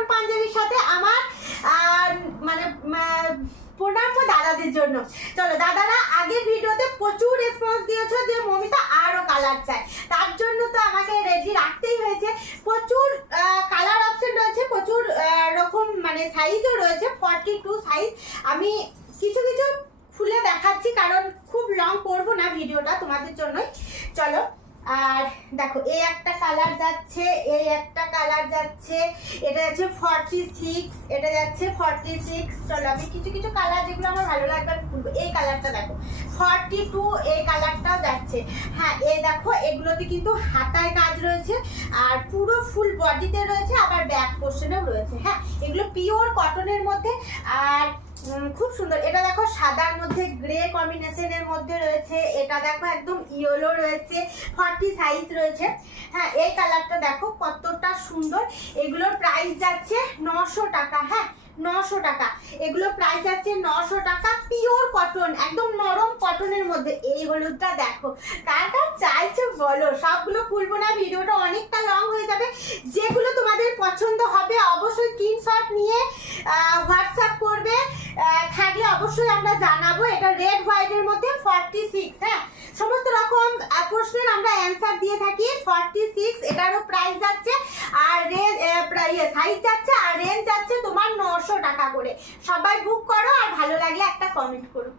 Cotton পাঞ্জাবির সাথে আমার মানে প্রণাম দাদাদের জন্য। চলো দাদারা আগের ভিডিওতে প্রচুর রেসপন্স দিয়েছো যে মমিতা আরো কালার চাই, তার জন্য তো আমাকে রেডি রাখতেই হয়েছে। প্রচুর কালার অপশন রয়েছে, প্রচুর রকম মানে সাইজও রয়েছে, 42 সাইজ। আমি কিছু কিছু খুলে দেখাচ্ছি কারণ খুব লং করবো না ভিডিওটা তোমাদের জন্যই। চলো, আর দেখো এই একটা কালার যাচ্ছে, এই একটা কালার যাচ্ছে, এটা যাচ্ছে 46, এটা যাচ্ছে 46। চলো আমি কিছু কিছু কালার যেগুলো আমার ভালো লাগবে আমি খুলবো। এই কালারটা দেখো 42, এই কালারটাও যাচ্ছে। হ্যাঁ এই দেখো এগুলোতে কিন্তু হাতায় কাজ রয়েছে আর পুরো ফুল বডিতে রয়েছে, আবার ব্যাক পোর্শনেও রয়েছে। হ্যাঁ এগুলো পিওর কটনের মধ্যে আর খুব সুন্দর। এটা দেখো সাদার মধ্যে গ্রে কম্বিনেশনের মধ্যে রয়েছে, এটা দেখো একদম ইয়েলো রয়েছে, 40 সাইজ রয়েছে। হ্যাঁ এই কালারটা দেখো কতটা সুন্দর। এগুলোর প্রাইস যাচ্ছে 900 টাকা। হ্যাঁ 900 টাকা, এগুলো প্রাইস যাচ্ছে 900 টাকা, পিওর কটন, একদম নরম কটনের মধ্যে। এই হলুদটা দেখো কার কার চাইছে বলো, সবগুলো খুলবো না, ভিডিওটা অনেকটা লং হয়ে যাবে। যেগুলো তোমাদের পছন্দ হবে অবশ্যই স্ক্রিনশট নিয়ে হোয়াটসঅ্যাপ করবে, থাকলে অবশ্যই আমরা জানাবো। এটা রেড হোয়াইটের মধ্যে 46। হ্যাঁ সমস্ত রকম প্রশ্নের আমরা অ্যান্সার দিয়ে থাকি। 46 এটারও প্রাইস যাচ্ছে আর সাইজ যাচ্ছে আর রেঞ্জ যাচ্ছে তোমার 900 টাকা করে। সবাই বুক করো আর ভালো লাগলে একটা কমেন্ট করো।